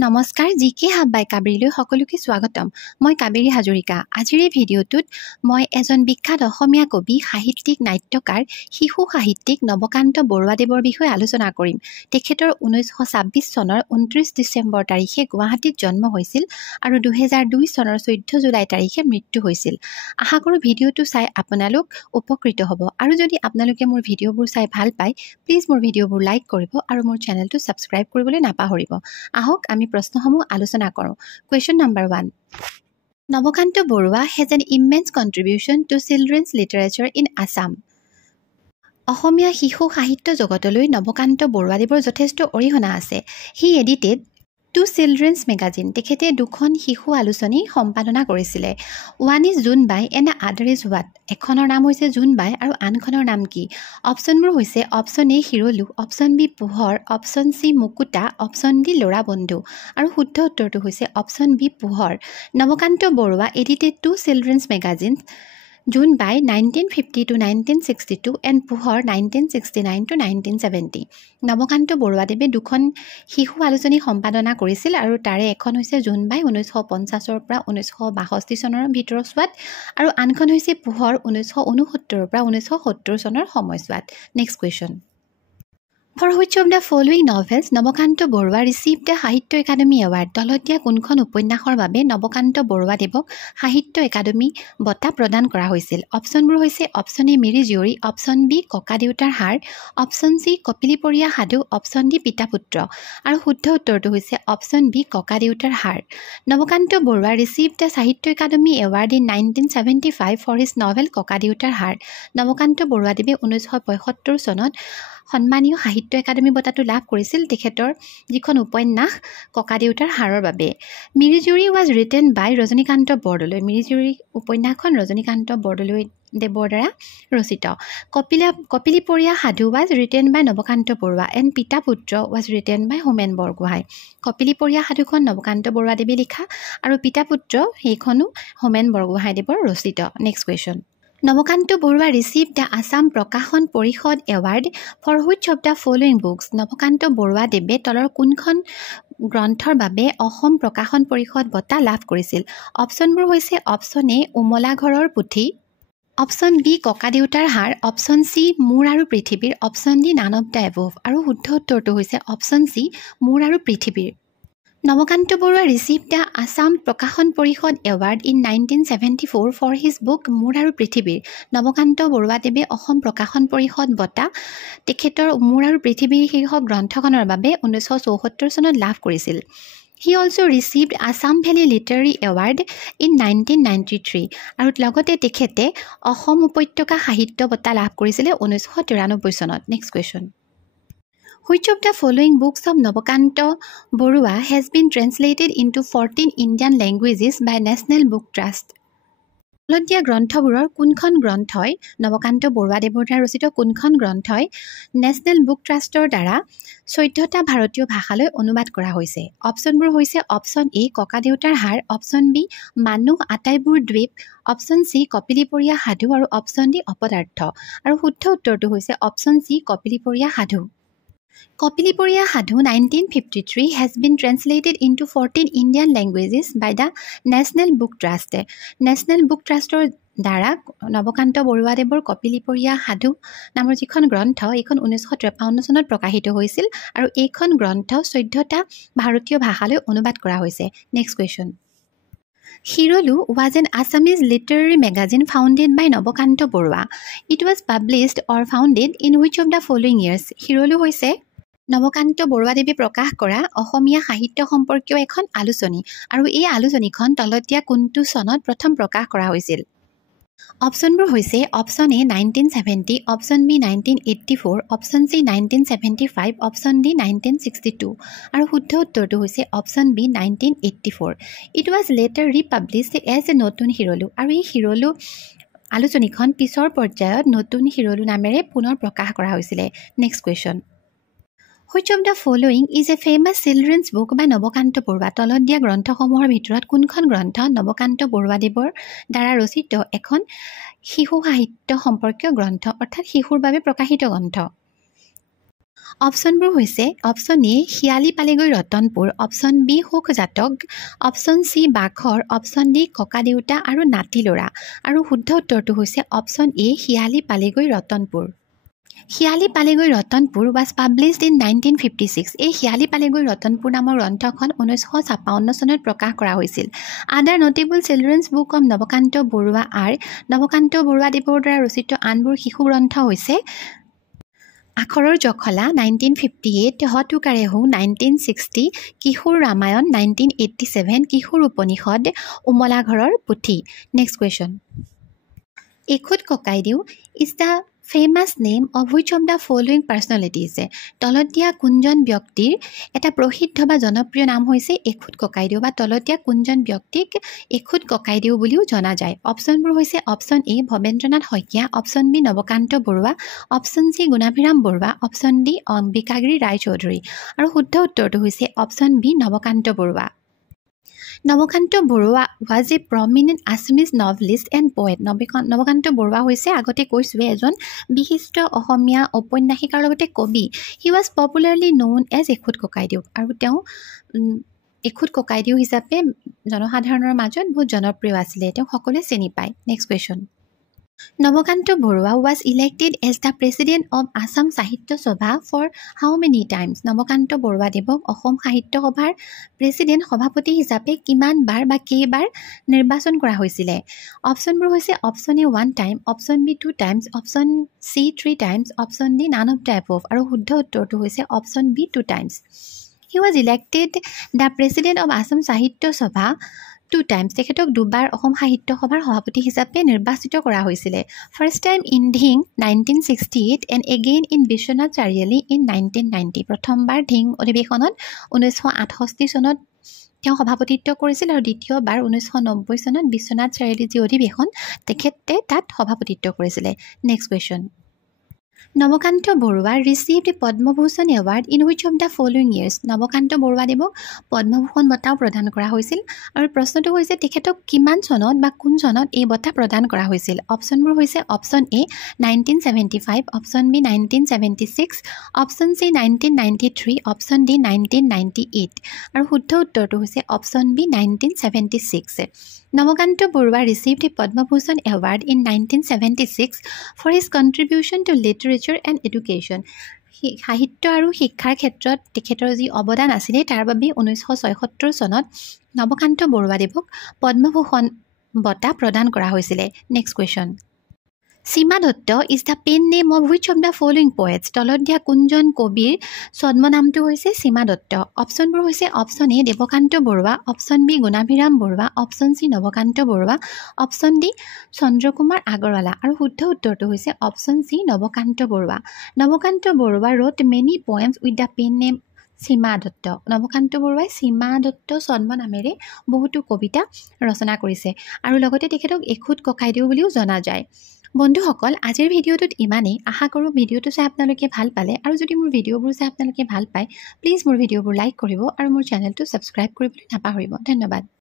নমস্কাৰ জিকে হাব বাই কাবেৰীলৈ সকলোকে স্বাগতম মই কাবেৰী হাজৰিকা আজিৰ এই ভিডিঅ'টোত মই এজন বিখ্যাত অসমীয়া কবি সাহিত্যিক নাট্যকাৰ শিশু সাহিত্যিক নৱকান্ত বৰুৱাদেৱৰ বিষয়ে আলোচনা কৰিম তেখেতৰ 1926 চনৰ 29 ডিচেম্বৰ তাৰিখে গুৱাহাটীত জন্ম হৈছিল আৰু 2002 চনৰ 14 জুলাই তাৰিখে মৃত্যু হৈছিল আশা কৰোঁ ভিডিঅ'টো চাই আপোনালোক উপকৃত হ'ব আৰু যদি আপোনালোকে মোৰ ভিডিঅ'বোৰ চাই ভাল পায় প্লিজ মোৰ ভিডিঅ'বোৰ লাইক কৰিব আৰু মোৰ চেনেলটো সাবস্ক্ৰাইব কৰিবলৈ নাপাহৰিব আহক আমি প্ৰশ্নসমূহ আলোচনা কৰোঁ Question number 1 Nabakanta Barua has an immense contribution to children's literature in Assam অসমীয়া শিশু সাহিত্য জগতলৈ নৱকান্ত বৰুৱাদেৱৰ যথেষ্ট অৰিহণা আছে he edited to children's magazine তেখেতে দুখন শিশু আলোচনী সম্পাদনা কৰিছিলে one is Jonbai and other is what এখনৰ নাম হৈছে জোনবাই আৰু আনখনৰ নাম কি অপশ্যনবোৰ হৈছে option A Hiralu option B Pohar option C Mukuta option D Lora Bandhu আৰু শুদ্ধ উত্তৰটো হৈছে option B Pohar Nabakanta Barua edited to children's magazine Jonbai 1950 to 1962 and পোহৰ 1969 to 1970 নৱকান্ত বৰুৱাদেৱে দুখন শিশু আলোচনী সম্পাদনা কৰিছিল আৰু তাৰে এখন হৈছে জোনবাই 1950 পৰা 1962 চনৰ ভিতৰছোৱাত আৰু আনখন হৈছে পোহৰ 1969 পৰা 1970 চনৰ সময়ছোৱাত next question For which of the following novels Nabakanta Barua received the Sahitya Akademi Award তলত দিয়া কোনখন উপন্যাসৰ বাবে নৱকান্ত বৰুৱাদেৱক সাহিত্য একাডেমী বঁটা প্ৰদান কৰা হৈছিল অপশ্যনবোৰ হৈছে অপশ্যন এ মিৰি জীয়ৰী অপশ্যন বি ককা দেউতাৰ হাড় অপশ্যন চি কপিলীপৰীয়া সাধু অপশ্যন ডি পিতা পুত্ৰ আৰু শুদ্ধ উত্তৰটো হৈছে অপশ্যন বি ককা দেউতাৰ হাড় Nabakanta Barua received the Sahitya Akademi award in 1975 for his novel ককা দেউতাৰ হাড় নৱকান্ত বৰুৱাদেৱে 1975 চনত সন্মানীয় সাহিত্য একাডেমী বঁটাটো লাভ কৰিছিল তেখেতৰ যিখন উপন্যাস ককা দেউতাৰ হাড়ৰ বাবে Mirijuri was written by Rajanikanta Bordoloi Mirijuri উপন্যাসখন ৰজনীকান্ত বৰদলৈ দেৱৰ দ্বাৰা ৰচিত Kapiliparia Sadhu was written by Nabakanta Barua and Pita Putra was written by Homen Borgohain Kapiliparia সাধুখন নৱকান্ত বৰুৱাদেৱে লিখা আৰু পিতা পুত্ৰ সেইখনো হোমেন বৰগোহাঁইদেৱৰ ৰচিত next question Nabakanta Barua received the Assam Prakashan Parishad award for which of the following books Nabakanta বৰুৱাদেৱে তলৰ কোনখন গ্ৰন্থৰ বাবে অসম প্ৰকাশন পৰিষদ বঁটা লাভ কৰিছিল অপশ্যনবোৰ হৈছে অপশ্যন এ উমলা ঘৰৰ পুথি অপশ্যন বি ককা দেউতাৰ হাড় অপশ্যন চি মূৰ আৰু পৃথিৱীৰ option D none of the above আৰু শুদ্ধ উত্তৰটো হৈছে অপশ্যন চি মূৰ আৰু পৃথিৱীৰ Nabakanta Barua received the Assam Prakashan Parishad award in 1974 for his book মূৰ আৰু পৃথিৱীৰ নৱকান্ত বৰুৱাদেৱে অসম প্ৰকাশন পৰিষদ বঁটা তেখেতৰ মূৰ আৰু পৃথিৱীৰ শীৰ্ষক গ্ৰন্থখনৰ বাবে 1974 চনত লাভ কৰিছিল He also received Assam Valley Literary Award in 1993 আৰু লগতে তেখেতে অসম উপত্যকা সাহিত্য বঁটা লাভ কৰিছিল 1993 চনত next question Which of the following books of Navakanta Borua has been translated into 14 Indian languages by National Book Trust? তলত দিয়া গ্ৰন্থবোৰৰ কোনখন গ্ৰন্থই নৱকান্ত বৰুৱাদেৱৰ দ্বাৰা ৰচিত কোনখন গ্ৰন্থই নেশ্যনেল বুক ট্ৰাষ্টৰ দ্বাৰা 14টা ভাৰতীয় ভাষালৈ অনুবাদ কৰা হৈছে অপশ্যনবোৰ হৈছে অপশ্যন এ ককা দেউতাৰ হাড় অপশ্যন বি মানুহ আটাইবোৰ দ্বীপ অপশ্যন চি কপিলীপৰীয়া সাধু আৰু অপশ্যন ডি অপদাৰ্থ আৰু শুদ্ধ উত্তৰটো হৈছে অপশ্যন চি কপিলীপৰীয়া সাধু Kopilipuriya Hadhu 1953 has been translated into 14 Indian languages by the National Book Trust. National Book Trustৰ দ্বাৰা নৱকান্ত বৰুৱাদেৱৰ কপিলীপৰীয়া সাধু নামৰ যিখন গ্ৰন্থ এইখন 1953 চনত প্ৰকাশিত হৈছিল আৰু এইখন গ্ৰন্থ 14টা ভাৰতীয় ভাষালৈ অনুবাদ কৰা হৈছে next question Hirolu was an Assamese literary magazine founded by Navakanta Borua. It was published or founded in which of the following years? Hirolu হৈছে নৱকান্ত বৰুৱাদেৱে প্ৰকাশ কৰা অসমীয়া সাহিত্য সম্পৰ্কীয় এখন আলোচনী আৰু এই আলোচনীখন তলত দিয়া কোনটো চনত প্ৰথম প্ৰকাশ কৰা হৈছিল অপশ্যনবোৰ হৈছে option A 1970 option B 1984 option C 1975 option D 1962 আৰু শুদ্ধ উত্তৰটো হৈছে option B 1984 it was later republished as a Natun Hiralu আৰু এই হিৰলু আলোচনীখন পিছৰ পৰ্যায়ত নতুন হিৰলু নামেৰে পুনৰ প্ৰকাশ কৰা হৈছিল next question Which of the following is a famous children's book by Nabakanta Barua তলত দিয়া গ্ৰন্থসমূহৰ ভিতৰত কোনখন গ্ৰন্থ নৱকান্ত বৰুৱাদেৱৰ দ্বাৰা ৰচিত এখন শিশু সাহিত্য সম্পৰ্কীয় গ্ৰন্থ অৰ্থাৎ শিশুৰ বাবে প্ৰকাশিত গ্ৰন্থ অপশ্যনবোৰ হৈছে অপশ্যন এ শিয়ালি পালেগৈ ৰতনপুৰ, অপশ্যন বি সুখ জাতক, অপশ্যন চি বাঘৰ, অপশ্যন ডি ককা দেউতা আৰু নাতি ল'ৰা। আৰু শুদ্ধ উত্তৰটো হৈছে অপশ্যন এ শিয়ালি পালেগৈ ৰতনপুৰ। শিয়ালি পালেগৈ ৰতনপুৰ ৱাজ পাব্লিছড ইন 1956। এই শিয়ালি পালেগৈ ৰতনপুৰ নামৰ গ্ৰন্থখন 1956 চনত প্ৰকাশ কৰা হৈছিল। Other notable children's book of Nabakanta Barua are. নৱকান্ত বৰুৱাদেৱৰ দ্বাৰা ৰচিত আনবোৰ শিশু গ্ৰন্থ হৈছে আখৰৰ জখলা 1958, হ তুকাৰে হো 1960, কিশোৰ ৰামায়ণ 1987, কিশোৰ উপনিষদ, উমলা ঘৰৰ পুথি। Next question. Ekhut Kakaideu is the famous name of which of the following personalities. তলত দিয়া কোনজন ব্যক্তিৰ এটা প্ৰসিদ্ধ বা জনপ্ৰিয় নাম হৈছে এখুত ককাইদেউ, বা তলত দিয়া কোনজন ব্যক্তিক এখুত ককাইদেউ বুলিও জনা যায়। অপশ্যনবোৰ হৈছে option A Bhabendranath Saikia, option B Nabakanta Barua, option C Gunabhiram Barua, option D Ambikagiri Raichoudhury. আৰু শুদ্ধ উত্তৰটো হৈছে option B Nabakanta Barua. Nabakanta Barua was a prominent Assamese novelist and poet. Nabakanta Barua হৈছে আগতে কৈছোঁৱে এজন বিশিষ্ট অসমীয়া ঔপন্যাসিক আৰু লগতে কবি। He was popularly known as Ekhut Kakaideu, আৰু তেওঁ এখুত ককাইদেউ হিচাপে জনসাধাৰণৰ মাজত বহুত জনপ্ৰিয় আছিলে, তেওঁক সকলোৱে চিনি পায়। Next question. Nabakanta Barua was elected as the president of Assam Sahitya Sabha for how many times. নৱকান্ত বৰুৱাদেৱক অসম সাহিত্য সভাৰ প্ৰেচিডেণ্ট সভাপতি হিচাপে কিমান বাৰ বা কেইবাৰ নিৰ্বাচন কৰা হৈছিলে। অপশ্যনবোৰ হৈছে option A 1 time, option B 2 times, option C 3 times, option D none of the above. আৰু শুদ্ধ উত্তৰটো হৈছে option B 2 times. He was elected the president of Assam Sahitya Sabha 2 times. তেখেতক দুবাৰ অসম সাহিত্য সভাৰ সভাপতি হিচাপে নিৰ্বাচিত কৰা হৈছিলে। First time in Dhing 1968 and again in Biswanath Chariali in 1990। প্ৰথমবাৰ ধিং অধিৱেশনত 1968 চনত তেওঁ সভাপতিত্ব কৰিছিল, আৰু দ্বিতীয়বাৰ 1990 চনত বিশ্বনাথ চাৰিআলি যি অধিৱেশন তেখেতে তাত সভাপতিত্ব কৰিছিলে। Next question. Nabakanta Barua received Padma Bhushan award in which of the following years. Nabakanta বৰুৱাদেৱক পদ্মভূষণ বঁটাও প্ৰদান কৰা হৈছিল, আৰু প্ৰশ্নটো হৈছে তেখেতক কিমান চনত বা কোন চনত এই বঁটা প্ৰদান কৰা হৈছিল। অপশ্যনবোৰ হৈছে option A 1975, option B 1976, option C 1993, option D 1998। আৰু শুদ্ধ উত্তৰটো হৈছে option B 1976। Nabakanta Barua received a Padma Bhushan award in 1976 for his contribution to literature and education. সাহিত্য আৰু শিক্ষাৰ ক্ষেত্ৰত তেখেতৰ যি অৱদান আছিলে তাৰ বাবে 1976 চনত নৱকান্ত বৰুৱাদেৱক পদ্মভূষণ বঁটা প্ৰদান কৰা হৈছিলে। Next question. Sima Dutta is the pen name of which of the following poets. তলত দিয়া কোনজন কবিৰ ছদ্মনামটো হৈছে সীমা দত্ত। অপশ্যনবোৰ হৈছে option A Debakanta Barua, option B Gunabhiram Barua, option C Nabakanta Barua, option D Chandrakumar Agarwala. আৰু শুদ্ধ উত্তৰটো হৈছে option C Nabakanta Barua. Nabakanta Barua wrote many poems with the pen name Sima Dutta. Nabakanta বৰুৱাই সীমা দত্ত ছদ্মনামেৰে বহুতো কবিতা ৰচনা কৰিছে, আৰু লগতে তেখেতক এখুত ককাইদেউ বুলিও জনা যায়। বন্ধুসকল, আজিৰ ভিডিঅ'টোত ইমানেই। আশা কৰোঁ ভিডিঅ'টো চাই আপোনালোকে ভাল পালে, আৰু যদি মোৰ ভিডিঅ'বোৰ চাই আপোনালোকে ভাল পায় প্লিজ মোৰ ভিডিঅ'বোৰ লাইক কৰিব আৰু মোৰ চেনেলটো ছাবস্ক্ৰাইব কৰিবলৈ নাপাহৰিব। ধন্যবাদ।